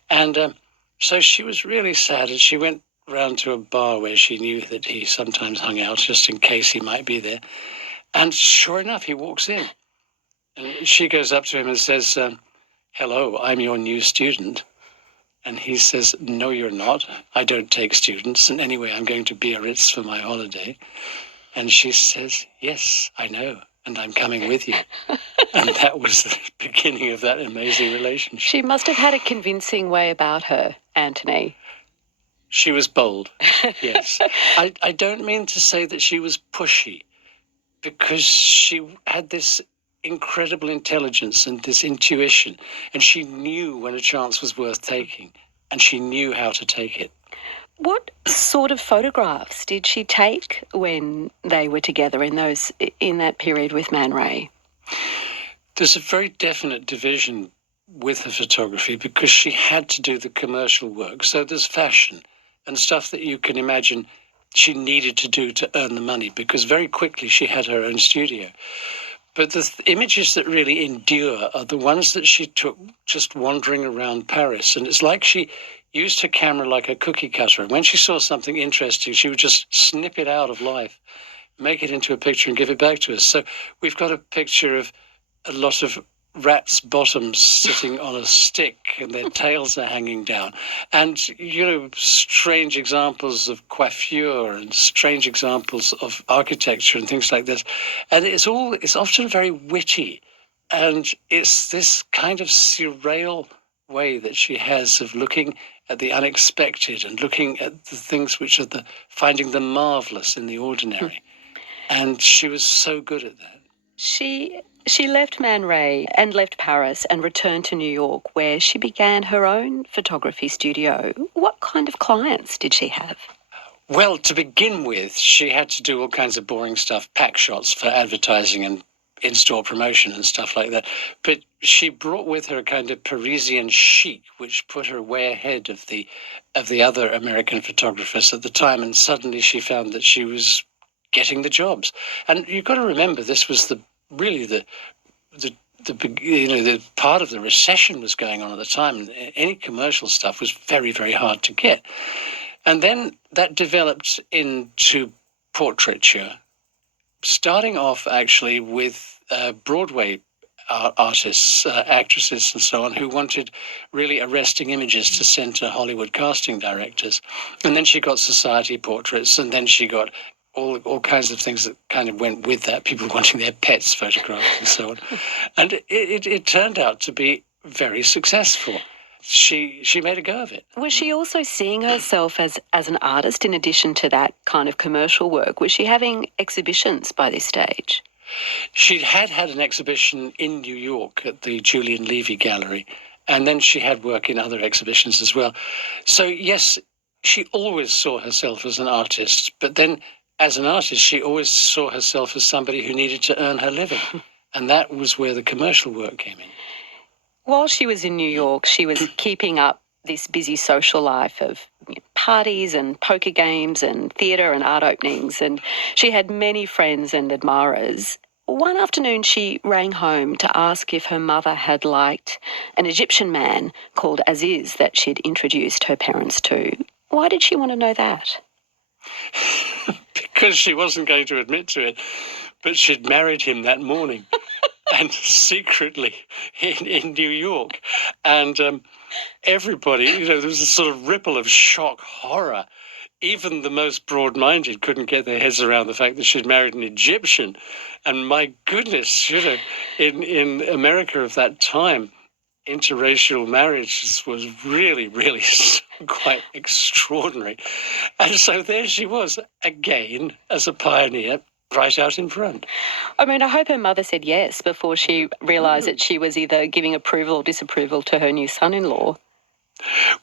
And so she was really sad, and she went round to a bar where she knew that he sometimes hung out, just in case he might be there. And sure enough, he walks in. And she goes up to him and says, hello, I'm your new student. And he says, no, you're not. I don't take students. And anyway, I'm going to Biarritz for my holiday. And she says, yes, I know. And I'm coming with you. And that was the beginning of that amazing relationship. She must have had a convincing way about her, Anthony. She was bold, yes. I don't mean to say that she was pushy, because she had this incredible intelligence and this intuition, and she knew when a chance was worth taking, and she knew how to take it. What sort of photographs did she take when they were together in that period with Man Ray? There's a very definite division with her photography because she had to do the commercial work. So there's fashion and stuff that you can imagine she needed to do to earn the money, because very quickly she had her own studio. But the images that really endure are the ones that she took just wandering around Paris. And it's like she used her camera like a cookie cutter. And when she saw something interesting, she would just snip it out of life, make it into a picture and give it back to us. So we've got a picture of a lot of rats' bottoms sitting on a stick and their tails are hanging down. And, strange examples of coiffure and strange examples of architecture and things like this. And it's often very witty. And it's this kind of surreal way that she has of looking at the unexpected and looking at the things which are finding the marvelous in the ordinary. And she was so good at that. She left Man Ray and left Paris and returned to New York, where she began her own photography studio. What kind of clients did she have? Well, to begin with, she had to do all kinds of boring stuff, pack shots for advertising and in-store promotion and stuff like that. But she brought with her a kind of Parisian chic, which put her way ahead of the other American photographers at the time. And suddenly she found that she was getting the jobs. And you've got to remember, this was the part of the recession was going on at the time, and any commercial stuff was very, very hard to get. And then that developed into portraiture, starting off actually with Broadway artists, actresses and so on, who wanted really arresting images to send to Hollywood casting directors. And then she got society portraits, and then she got all kinds of things that kind of went with that, people wanting their pets photographed and so on. And it turned out to be very successful. She made a go of it. Was she also seeing herself as an artist in addition to that kind of commercial work? Was she having exhibitions by this stage? She had an exhibition in New York at the Julian Levy Gallery, and then she had work in other exhibitions as well. So, yes, she always saw herself as an artist, but then as an artist, she always saw herself as somebody who needed to earn her living, and that was where the commercial work came in. While she was in New York, she was keeping up this busy social life of parties and poker games and theatre and art openings, and she had many friends and admirers. One afternoon she rang home to ask if her mother had liked an Egyptian man called Aziz that she'd introduced her parents to. Why did she want to know that? Because she wasn't going to admit to it, but she'd married him that morning. And secretly in New York. And everybody, there was a sort of ripple of shock, horror. Even the most broad-minded couldn't get their heads around the fact that she'd married an Egyptian. And my goodness, in America of that time, interracial marriage was really, really quite extraordinary. And so there she was, again, as a pioneer, right out in front. I mean, I hope her mother said yes before she realised that she was either giving approval or disapproval to her new son-in-law.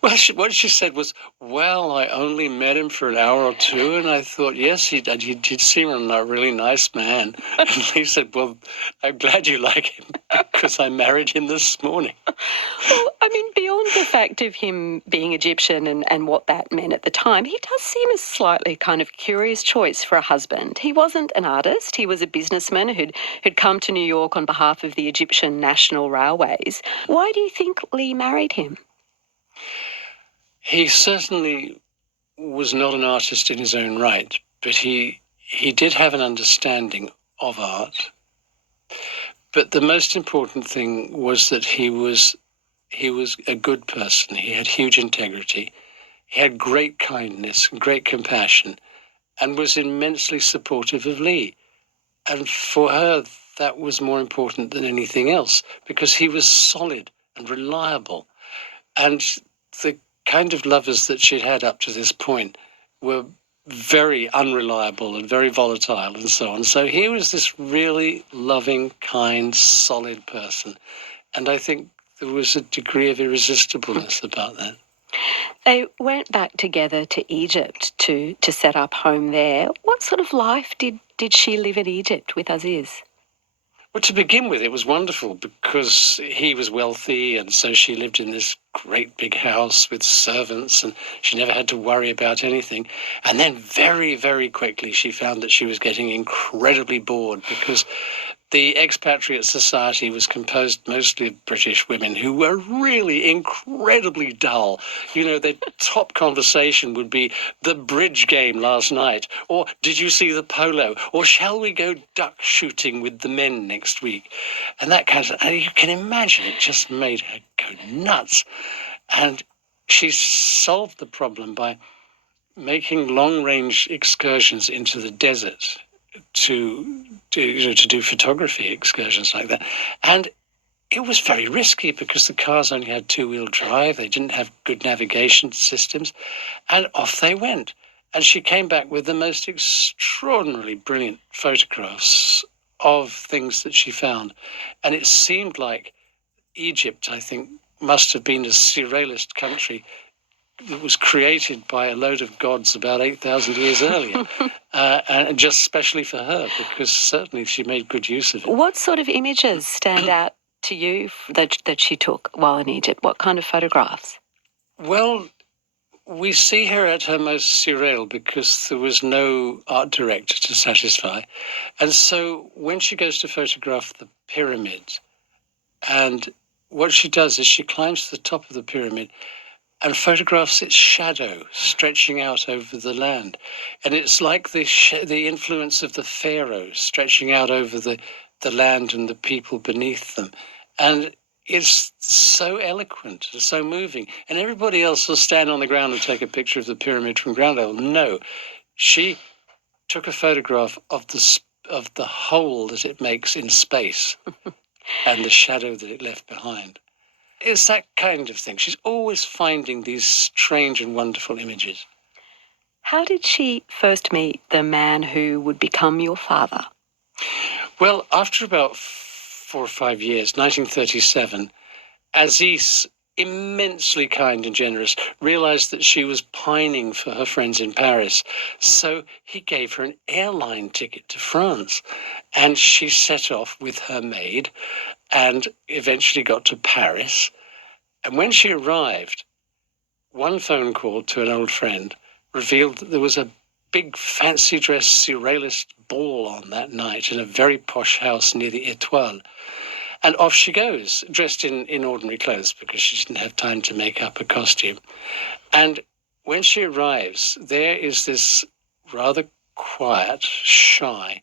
Well, what she said was, well, I only met him for an hour or two, and I thought, yes, he did seem a really nice man. And he said, well, I'm glad you like him because I married him this morning. Well, I mean, beyond the fact of him being Egyptian and what that meant at the time, he does seem a slightly kind of curious choice for a husband. He wasn't an artist. He was a businessman who'd come to New York on behalf of the Egyptian National Railways. Why do you think Lee married him? He certainly was not an artist in his own right, but he did have an understanding of art. But the most important thing was that he was a good person. He had huge integrity. He had great kindness and great compassion and was immensely supportive of Lee. And for her, that was more important than anything else because he was solid and reliable. And the kind of lovers that she'd had up to this point were very unreliable and very volatile and so on. So he was this really loving, kind, solid person. And I think there was a degree of irresistibleness about that. They went back together to Egypt to set up home there. What sort of life did she live in Egypt with Aziz? Well, to begin with, it was wonderful because he was wealthy, and so she lived in this great big house with servants, and she never had to worry about anything. And then very, very quickly, she found that she was getting incredibly bored because the expatriate society was composed mostly of British women who were really incredibly dull. You know, their top conversation would be the bridge game last night, or did you see the polo, or shall we go duck shooting with the men next week? And that kind of, and you can imagine it just made her go nuts. And she solved the problem by making long-range excursions into the desert to do photography excursions like that. And it was very risky because the cars only had two-wheel drive. They didn't have good navigation systems. And off they went. And she came back with the most extraordinarily brilliant photographs of things that she found. And it seemed like Egypt, I think, must have been a surrealist country that was created by a load of gods about 8,000 years earlier, and just specially for her, because certainly she made good use of it. What sort of images stand out to you that she took while in Egypt? What kind of photographs? Well, we see her at her most surreal because there was no art director to satisfy. And so when she goes to photograph the pyramids, and what she does is she climbs to the top of the pyramid and photographs its shadow stretching out over the land. And it's like the influence of the pharaohs stretching out over the land and the people beneath them. And it's so eloquent and so moving. And everybody else will stand on the ground and take a picture of the pyramid from ground level. No, she took a photograph of the hole that it makes in space and the shadow that it left behind. It's that kind of thing. She's always finding these strange and wonderful images. How did she first meet the man who would become your father? Well, after about 4 or 5 years, 1937, Aziz, immensely kind and generous, realized that she was pining for her friends in Paris. So he gave her an airline ticket to France. And she set off with her maid and eventually got to Paris. And when she arrived, one phone call to an old friend revealed that there was a big fancy dress surrealist ball on that night in a very posh house near the Étoile. And off she goes, dressed in ordinary clothes because she didn't have time to make up a costume. And when she arrives, there is this rather quiet, shy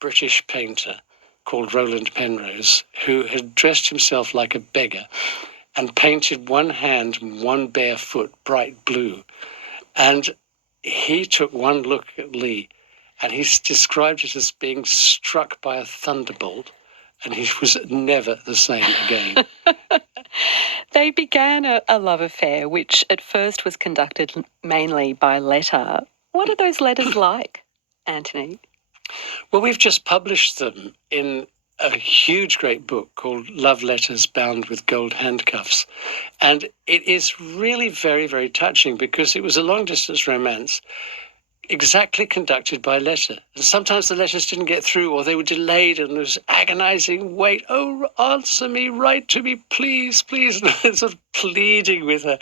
British painter called Roland Penrose, who had dressed himself like a beggar and painted one hand and one bare foot bright blue. And he took one look at Lee and he's described it as being struck by a thunderbolt, and he was never the same again. They began a love affair, which at first was conducted mainly by letter. What are those letters like, Anthony? Well, we've just published them in a huge, great book called Love Letters Bound with Gold Handcuffs. And it is really very, very touching because it was a long-distance romance exactly conducted by letter. And sometimes the letters didn't get through or they were delayed and there was agonizing wait. Oh, answer me, write to me, please, please. And sort of pleading with her.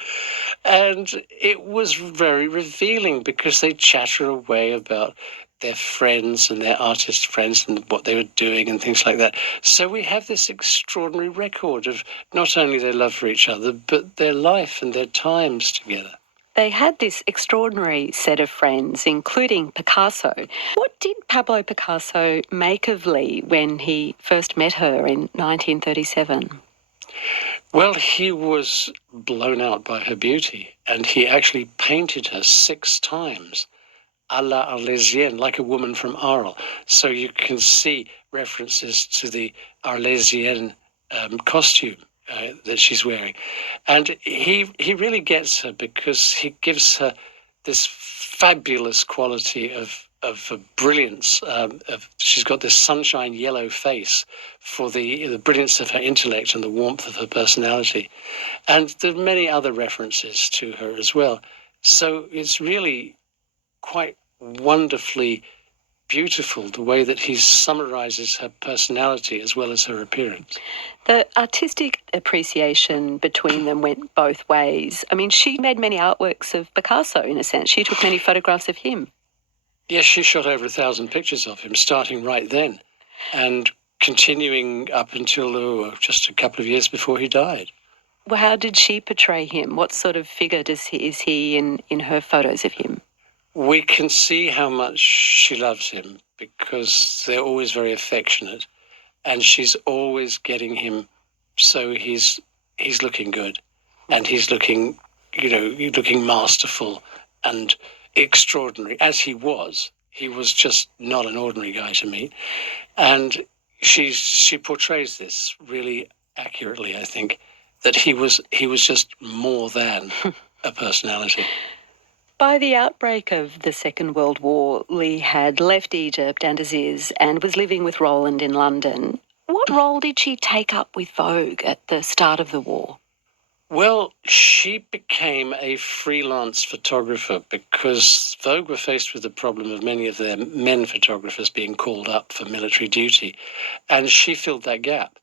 And it was very revealing because they chatter away about their friends and their artist friends and what they were doing and things like that. So we have this extraordinary record of not only their love for each other, but their life and their times together. They had this extraordinary set of friends, including Picasso. What did Pablo Picasso make of Lee when he first met her in 1937? Well, he was blown out by her beauty, and he actually painted her 6 times, a la Arlésienne, like a woman from Arles. So you can see references to the Arlésienne costume that she's wearing. And he really gets her because he gives her this fabulous quality of brilliance. She's got this sunshine yellow face for the brilliance of her intellect and the warmth of her personality. And there are many other references to her as well. So it's really quite wonderfully beautiful the way that he summarizes her personality as well as her appearance. The artistic appreciation between them went both ways. I mean, she made many artworks of Picasso, in a sense. She took many photographs of him. Yes, she shot over 1,000 pictures of him, starting right then, and continuing up until just a couple of years before he died. Well, how did she portray him? What sort of figure is he in her photos of him? We can see how much she loves him because they're always very affectionate, and she's always getting him so he's looking good, and he's looking masterful and extraordinary, as he was. He was just not an ordinary guy to me, and she portrays this really accurately. I think that he was just more than a personality. By the outbreak of the Second World War, Lee had left Egypt and Aziz and was living with Roland in London. What role did she take up with Vogue at the start of the war? Well, she became a freelance photographer because Vogue were faced with the problem of many of their men photographers being called up for military duty, and she filled that gap.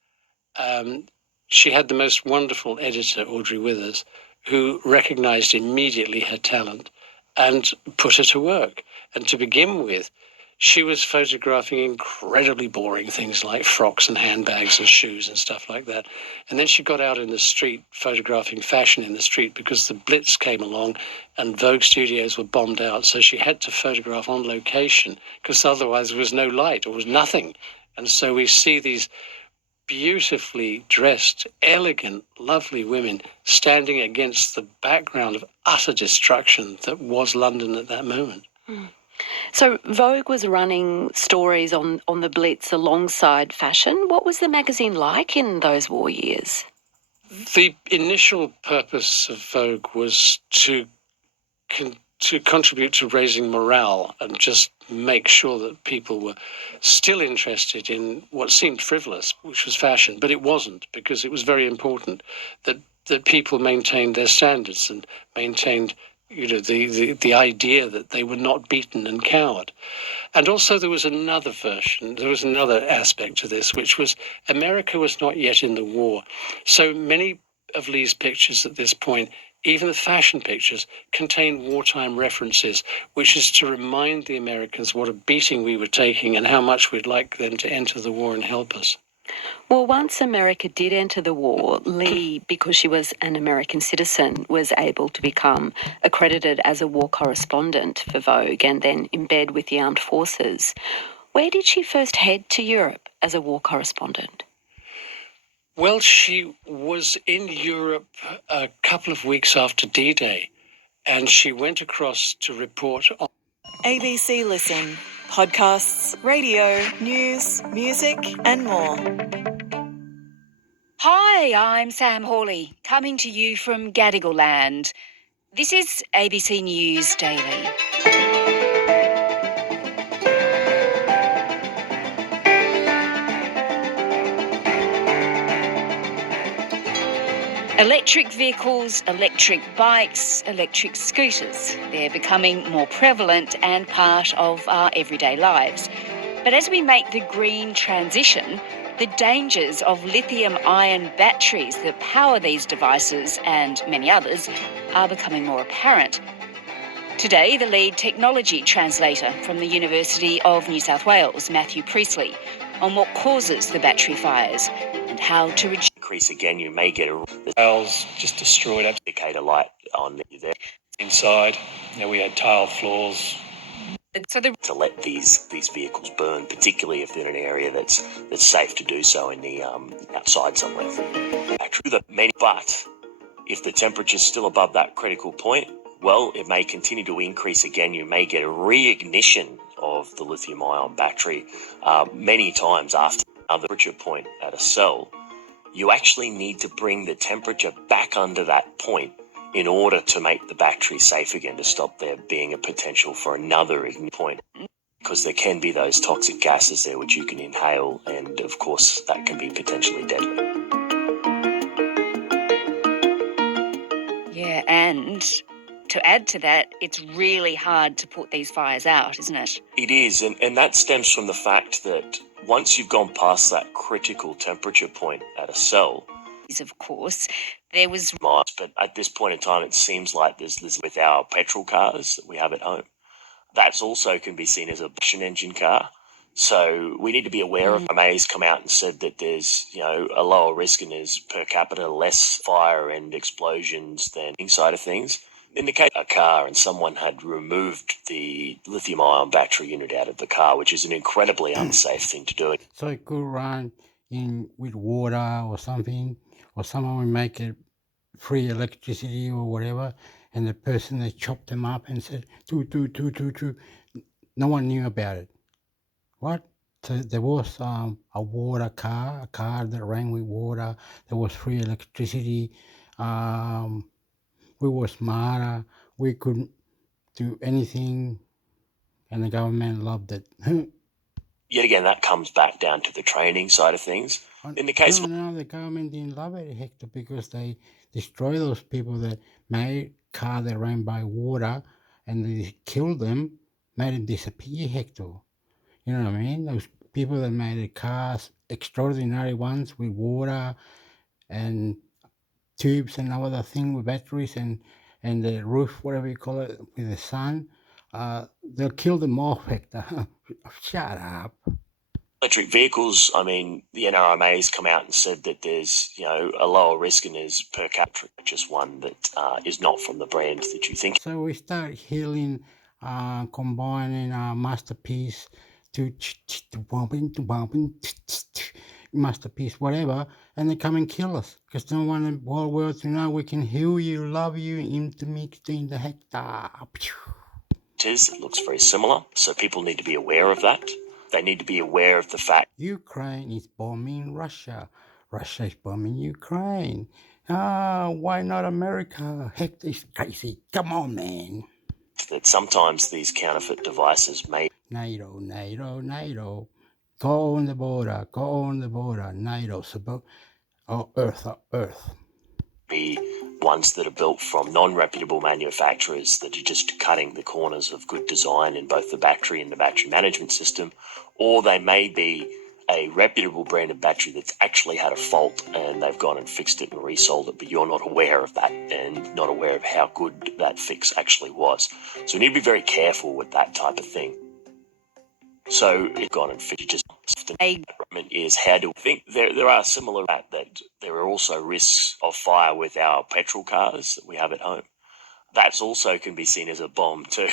She had the most wonderful editor, Audrey Withers, who recognised immediately her talent and put her to work. And to begin with, she was photographing incredibly boring things like frocks and handbags and shoes and stuff like that. And then she got out in the street photographing fashion in the street because the Blitz came along and Vogue studios were bombed out. So she had to photograph on location because otherwise there was no light or was nothing. And so we see these beautifully dressed, elegant, lovely women standing against the background of utter destruction that was London at that moment. So Vogue was running stories on the Blitz alongside fashion. What was the magazine like in those war years? The initial purpose of Vogue was to contribute to raising morale and just make sure that people were still interested in what seemed frivolous, which was fashion, but it wasn't, because it was very important that people maintained their standards and maintained the idea that they were not beaten and cowed. And also there was another aspect to this, which was America was not yet in the war. So many of Lee's pictures at this point, even the fashion pictures, contain wartime references, which is to remind the Americans what a beating we were taking and how much we'd like them to enter the war and help us. Well, once America did enter the war, Lee, because she was an American citizen, was able to become accredited as a war correspondent for Vogue and then in bed with the armed forces. Where did she first head to Europe as a war correspondent? Well, she was in Europe a couple of weeks after D-Day, and she went across to report on ABC Listen. Podcasts, radio, news, music and more. Hi, I'm Sam Hawley, coming to you from Gadigal Land. This is ABC News Daily. Electric vehicles, electric bikes, electric scooters. They're becoming more prevalent and part of our everyday lives. But as we make the green transition, the dangers of lithium-ion batteries that power these devices and many others are becoming more apparent. Today, the lead technology translator from the University of New South Wales, Matthew Priestley, on what causes the battery fires and how to reduce. Again, you may get a Rails just destroyed indicator light on there. inside. We had tile floors. To let these vehicles burn, particularly if they're in an area that's safe to do so in the outside somewhere. True that many, but if the temperature is still above that critical point, well, it may continue to increase again. You may get a reignition of the lithium-ion battery many times after another temperature point at a cell. You actually need to bring the temperature back under that point in order to make the battery safe again, to stop there being a potential for another ignition point. Because there can be those toxic gases there which you can inhale, and of course that can be potentially deadly. Yeah, and to add to that, it's really hard to put these fires out, isn't it? It is, and that stems from the fact that once you've gone past that critical temperature point at a cell, Of course, there was... But at this point in time, it seems like there's with our petrol cars that we have at home. That's also can be seen as a combustion engine car. So we need to be aware of. IMA's come out and said that there's, a lower risk and there's per capita less fire and explosions than inside of things. In the case of a car and someone had removed the lithium-ion battery unit out of the car, which is an incredibly unsafe thing to do. So it could run in with water or something, or someone will make it free electricity or whatever, and the person that chopped them up and said, two, no one knew about it. What? So there was a water car, a car that ran with water, there was free electricity, we were smarter, we could do anything, and the government loved it. Yet again, that comes back down to the training side of things. In the case No, the government didn't love it, Hector, because they destroyed those people that made car that ran by water, and they killed them, made them disappear, Hector. You know what I mean? Those people that made the cars, extraordinary ones with water and tubes and other thing with batteries and the roof, whatever you call it, with the sun, they'll kill them off, Hector. Shut up. electric vehicles, the NRMA has come out and said that there's, a lower risk and there's per capita, just one that is not from the brand that you think. So we start healing, combining Masterpiece to Masterpiece, whatever, and they come and kill us because they don't want the whole world to know we can heal you, love you, intermixed in the Hector. It looks very similar, so people need to be aware of that. They need to be aware of the fact Ukraine is bombing Russia. Russia is bombing Ukraine. Why not America? Hector is crazy. Come on, man. that sometimes these counterfeit devices may NATO. Go on the border. NATO, Earth. be ones that are built from non-reputable manufacturers that are just cutting the corners of good design in both the battery and the battery management system, or they may be a reputable brand of battery that's actually had a fault and they've gone and fixed it and resold it, but you're not aware of that and not aware of how good that fix actually was. So we need to be very careful with that type of thing. So it's gone and fixed just is how do we think there are similar that there are also risks of fire with our petrol cars that we have at home. That's also can be seen as a bomb too.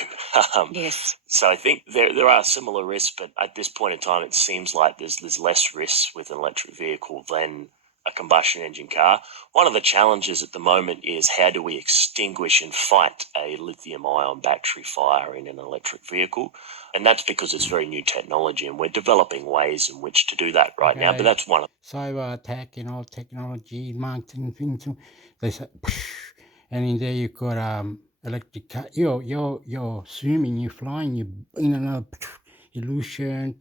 Yes. So I think there are similar risks, but at this point in time, it seems like there's less risks with an electric vehicle than a combustion engine car. One of the challenges at the moment is how do we extinguish and fight a lithium-ion battery fire in an electric vehicle? And that's because it's very new technology, and we're developing ways in which to do that right now. But that's one of cyber attack, technology, marketing things. They say, and in there you got electric car. You're swimming, you're flying, you're in another illusion.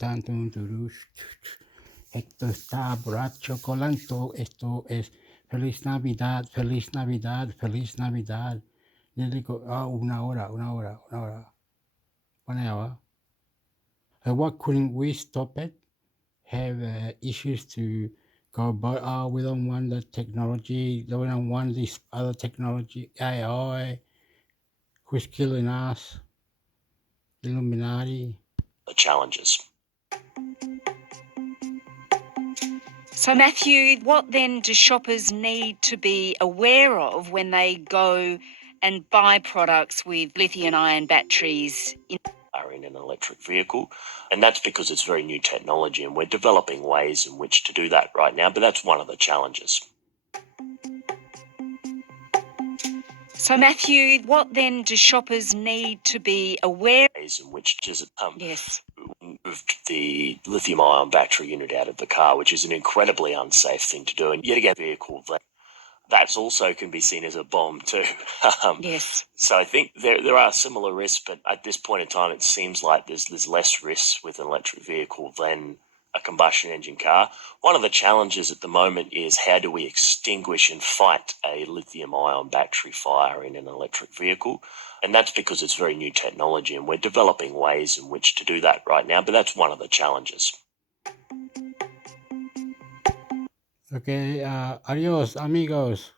Esto está borracho colando. Esto es Feliz Navidad. Nearly go, una hora. 1 hour. Why couldn't we stop it? Have issues to go by, we don't want the technology, we don't want this other technology, AI, who's killing us, Illuminati. the challenges. So, Matthew, what then do shoppers need to be aware of when they go and buy products with lithium-ion batteries Are in an electric vehicle, and that's because it's very new technology, and we're developing ways in which to do that right now. But that's one of the challenges. So, Matthew, what then do shoppers need to be aware ways in which is Yes. moved the lithium-ion battery unit out of the car, which is an incredibly unsafe thing to do. And yet again, vehicle that's also can be seen as a bomb too. Yes. So I think there are similar risks, but at this point in time, it seems like there's less risks with an electric vehicle than a combustion engine car. One of the challenges at the moment is how do we extinguish and fight a lithium-ion battery fire in an electric vehicle? And that's because it's very new technology, and we're developing ways in which to do that right now, but that's one of the challenges. Okay, adios, amigos.